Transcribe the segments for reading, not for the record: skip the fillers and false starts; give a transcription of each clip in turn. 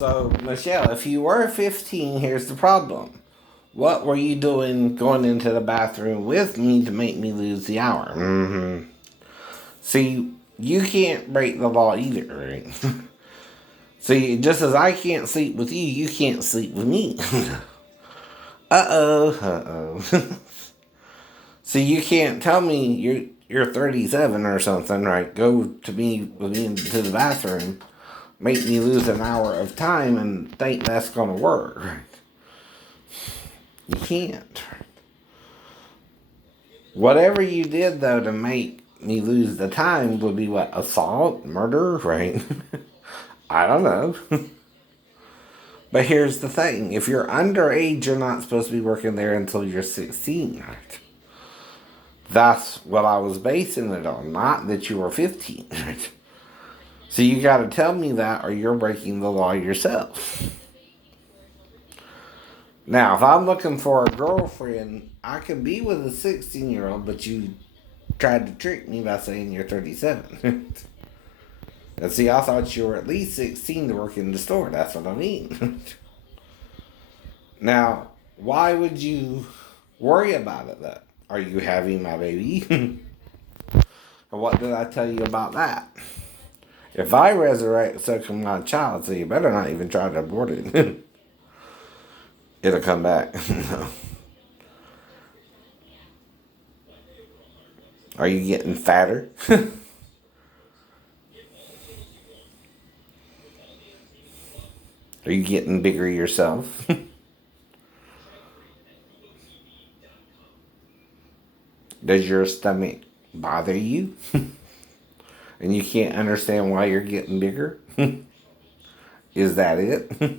So, Michelle, if you were 15, here's the problem. What were you doing going into the bathroom with me to make me lose the hour? Mm-hmm. See, you can't break the law either, right? See, just as I can't sleep with you, you can't sleep with me. Uh-oh. See, you can't tell me you're 37 or something, right? Go to me with me into the bathroom, make me lose an hour of time, and think that's gonna work, right? You can't. Whatever you did though to make me lose the time would be what, assault, murder, right? I don't know. But here's the thing: if you're underage, you're not supposed to be working there until you're 16, right? That's what I was basing it on, not that you were 15, right? So you got to tell me that, or you're breaking the law yourself. Now, if I'm looking for a girlfriend, I could be with a 16-year-old, but you tried to trick me by saying you're 37. And see, I thought you were at least 16 to work in the store. That's what I mean. Now, why would you worry about it, though? Are you having my baby? And what did I tell you about that? If I resurrect such my child, so you better not even try to abort it. It'll come back. Are you getting fatter? Are you getting bigger yourself? Does your stomach bother you? And you can't understand why you're getting bigger? Is that it?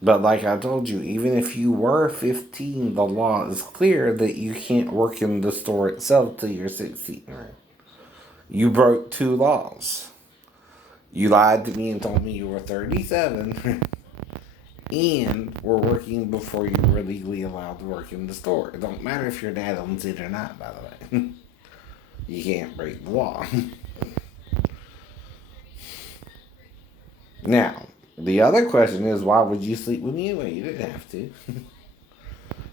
But like I told you, even if you were 15, the law is clear that you can't work in the store itself till you're 16. Right? You broke two laws. You lied to me and told me you were 37 and were working before you were legally allowed to work in the store. It don't matter if your dad owns it or not, by the way. You can't break the law. Now, the other question is, why would you sleep with me anyway? You didn't have to.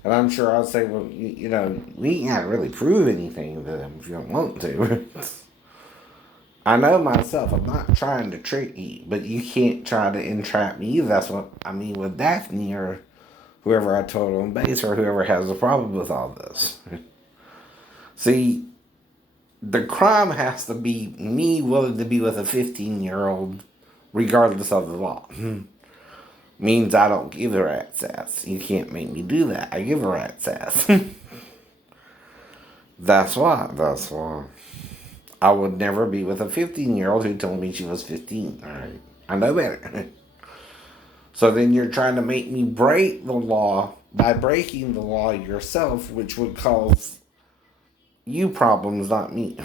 And I'm sure I'll say, well, we can't really prove anything to them if you don't want to. I know myself, I'm not trying to trick you, but you can't try to entrap me either. That's what I mean with Daphne or whoever I told on base or whoever has a problem with all this. See, the crime has to be me willing to be with a 15-year-old regardless of the law. Means I don't give a rat's ass. You can't make me do that. I give a rat's ass. That's why. That's why. I would never be with a 15-year-old who told me she was 15. All right. I know better. So then you're trying to make me break the law by breaking the law yourself, which would cause you problems, not me.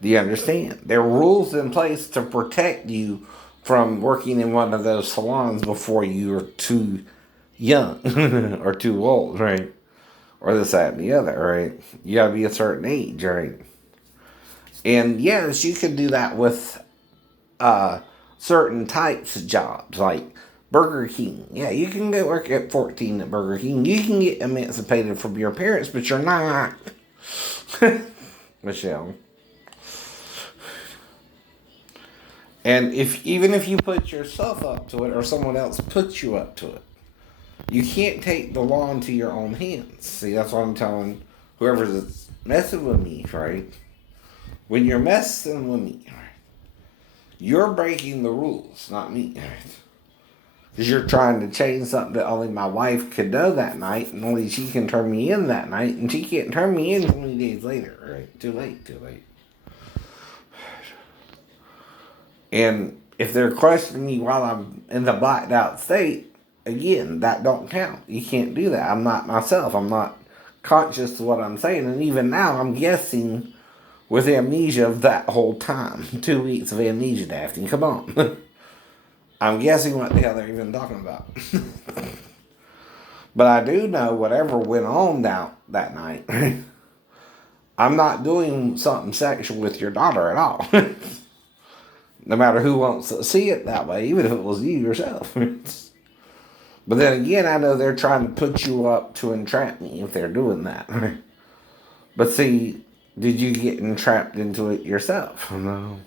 Do you understand? There are rules in place to protect you from working in one of those salons before you're too young or too old, right? Or this, that, and the other, right? You gotta be a certain age, right? And yes, you can do that with certain types of jobs, like Burger King. Yeah, you can go work at 14 at Burger King. You can get emancipated from your parents, but you're not. Michelle. And even if you put yourself up to it or someone else puts you up to it, you can't take the law into your own hands. See, that's what I'm telling whoever's messing with me, right? When you're messing with me, right, you're breaking the rules, not me, right? Because you're trying to change something that only my wife could know that night, and only she can turn me in that night, and she can't turn me in 20 days later, right? Too late, too late. And if they're questioning me while I'm in the blacked out state, again, that don't count. You can't do that. I'm not myself. I'm not conscious of what I'm saying. And even now, I'm guessing with amnesia of that whole time. 2 weeks of amnesia, Daphne. Come on. I'm guessing what the hell they're even talking about. But I do know whatever went on down that night, I'm not doing something sexual with your daughter at all. No matter who wants to see it that way, even if it was you yourself. But then again, I know they're trying to put you up to entrap me if they're doing that. But see, did you get entrapped into it yourself? No.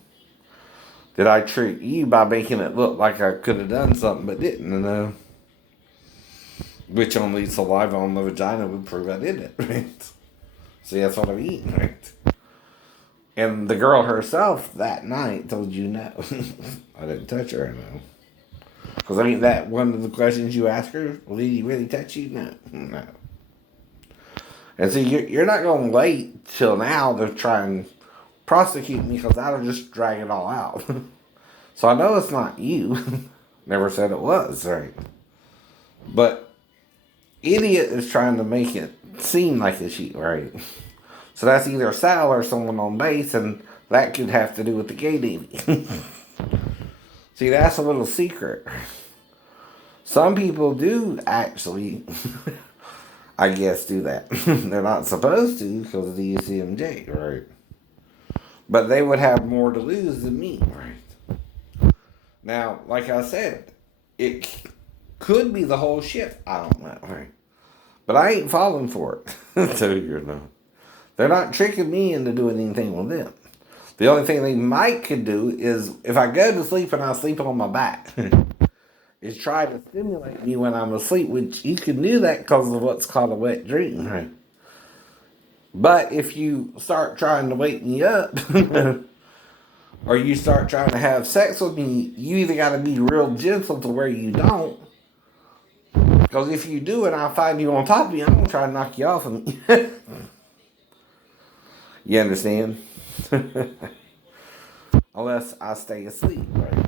Did I trick you by making it look like I could have done something but didn't? No. Which only saliva on the vagina would prove I did it, right? See, that's what I'm eating, right? And the girl herself that night told you no. I didn't touch her, no. Because ain't that one of the questions you ask her? Well, did he really touch you? No. No. And see, you're not going to wait till now to try and prosecute me because that'll just drag it all out. So I know it's not you. Never said it was, right? But idiot is trying to make it seem like it's you, right? So that's either Sal or someone on base, and that could have to do with the gay Navy. See, that's a little secret. Some people do actually, I guess, do that. They're not supposed to because of the UCMJ, right? But they would have more to lose than me, right? Now, like I said, it could be the whole shit. I don't know, right? But I ain't falling for it. So you know. They're not tricking me into doing anything with them. The only thing they might could do is, if I go to sleep and I sleep on my back, is try to stimulate me when I'm asleep, which you can do that because of what's called a wet dream, right? But if you start trying to wake me up, or you start trying to have sex with me, you either got to be real gentle to where you don't, because if you do and I find you on top of me, I'm going to try to knock you off of me. You understand? Unless I stay asleep, right?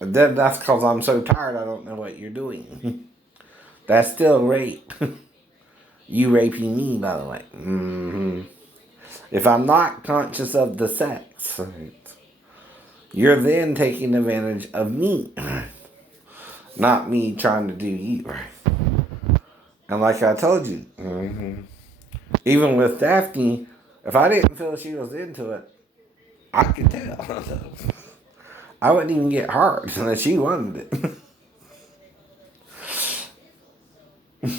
And then that's because I'm so tired I don't know what you're doing. That's still rape. You raping me, by the way. Mm-hmm. If I'm not conscious of the sex, right, you're then taking advantage of me. Not me trying to do you, right? And like I told you, even with Daphne, if I didn't feel she was into it, I could tell. I wouldn't even get hard unless she wanted it.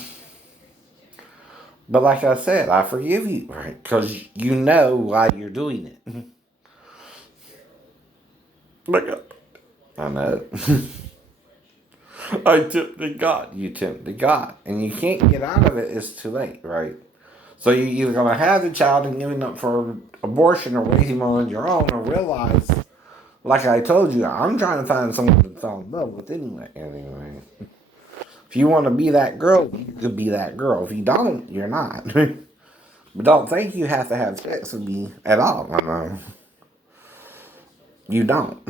But like I said, I forgive you, right? Because you know why you're doing it. Look, I know. I tempted God. You tempted God. And you can't get out of it. It's too late, right? So you're either going to have the child and give him up for abortion or raise him on your own, or realize, like I told you, I'm trying to find someone to fall in love with anyway. If you want to be that girl, you could be that girl. If you don't, you're not. But don't think you have to have sex with me at all. You don't.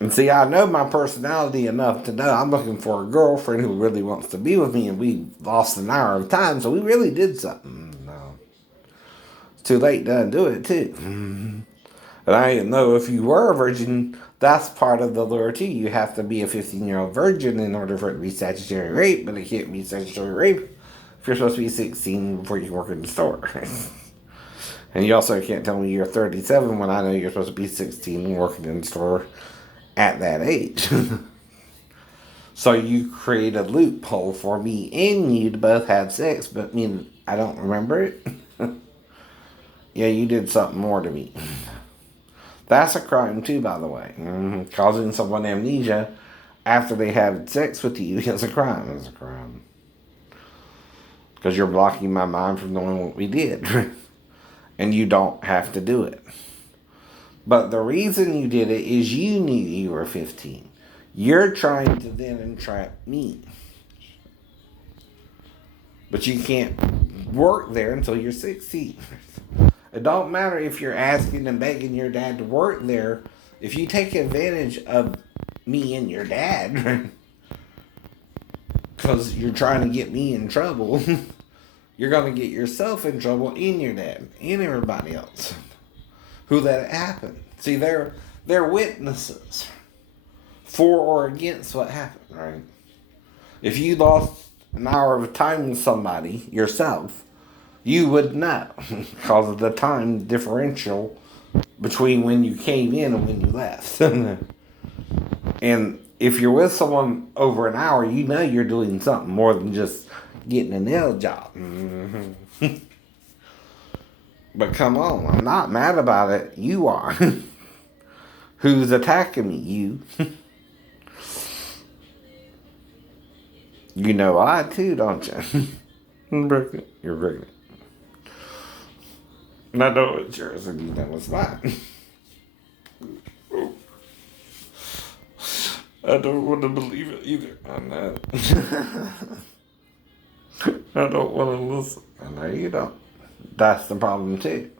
And see, I know my personality enough to know I'm looking for a girlfriend who really wants to be with me, and we lost an hour of time, so we really did something. No. It's too late to undo it, too. And I didn't know if you were a virgin, that's part of the lure, too. You have to be a 15-year-old virgin in order for it to be statutory rape, but it can't be statutory rape if you're supposed to be 16 before you can work in the store. And you also can't tell me you're 37 when I know you're supposed to be 16 and working in the store at that age. So you create a loophole for me and you to both have sex, but I don't remember it. Yeah, you did something more to me. That's a crime too, by the way. Causing someone amnesia after they have sex with you is a crime. It's a crime. Because you're blocking my mind from knowing what we did. And you don't have to do it. But the reason you did it is you knew you were 15. You're trying to then entrap me. But you can't work there until you're 16. It don't matter if you're asking and begging your dad to work there. If you take advantage of me and your dad, because you're trying to get me in trouble, you're going to get yourself in trouble and your dad and everybody else who let it happen. See, they're witnesses for or against what happened, right? If you lost an hour of time with somebody yourself, You would know because of the time differential between when you came in and when you left. And if you're with someone over an hour, you know you're doing something more than just getting a nail job. But come on, I'm not mad about it. You are. Who's attacking me? You. You know I too, don't you? I'm pregnant. You're pregnant. And I know it's yours and you know it's mine. I don't want to believe it either. I know. I don't want to listen. I know you don't. That's the problem too.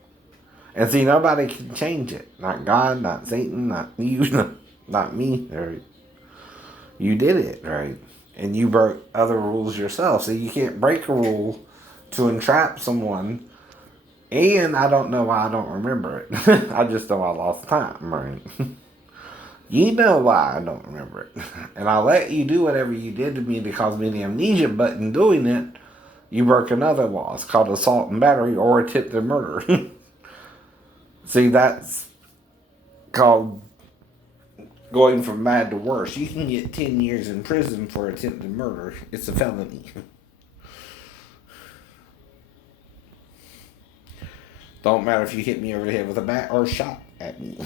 And see, nobody can change it. Not God, not Satan, not you, not me. Right? You did it, right? And you broke other rules yourself. So you can't break a rule to entrap someone. And I don't know why I don't remember it. I just know I lost time, right? You know why I don't remember it. And I let you do whatever you did to me to cause me the amnesia, but in doing it, you broke another law. It's called assault and battery or attempted murder. See, that's called going from bad to worse. You can get 10 years in prison for attempted murder. It's a felony. Don't matter if you hit me over the head with a bat or shot at me.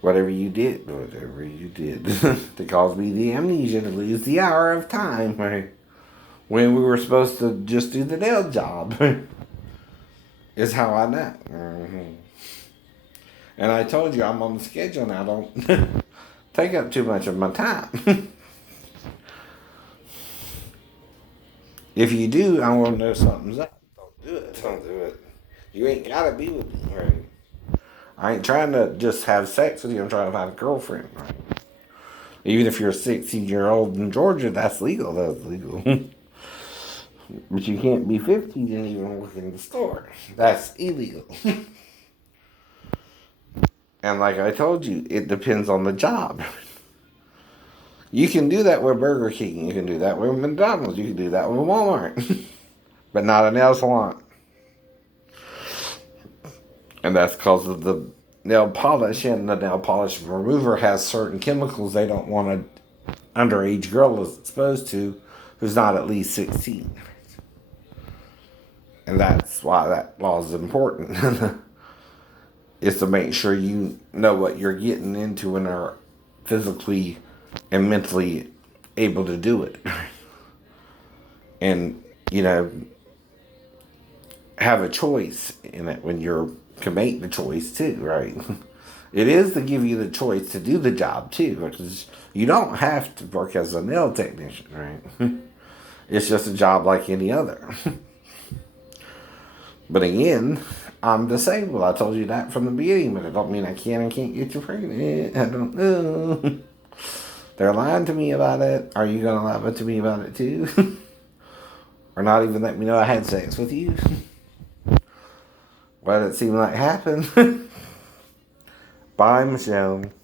Whatever you did to cause me the amnesia to lose the hour of time when we were supposed to just do the nail job is how I know. And I told you I'm on the schedule now. Don't take up too much of my time. If you do, I want to know something's up. Don't do it. Don't do it. You ain't gotta be with me, right? I ain't trying to just have sex with you. I'm trying to find a girlfriend, right? Even if you're a 16-year-old in Georgia, that's legal. That's legal. But you can't be 15 and even work in the store. That's illegal. And like I told you, it depends on the job. You can do that with Burger King. You can do that with McDonald's. You can do that with Walmart. But not a nail salon. And that's because of the nail polish, and the nail polish remover has certain chemicals they don't want an underage girl is exposed to who's not at least 16. And that's why that law is important. Is to make sure you know what you're getting into and are physically and mentally able to do it. And, have a choice in it when you can make the choice too, right? It is to give you the choice to do the job too, because you don't have to work as a nail technician, right? It's just a job like any other. But again, I'm disabled. I told you that from the beginning, but it don't mean I can't get you pregnant. I don't know. They're lying to me about it. Are you going to lie to me about it too? Or not even let me know I had sex with you? What did it seem like happened? Bye, Michelle.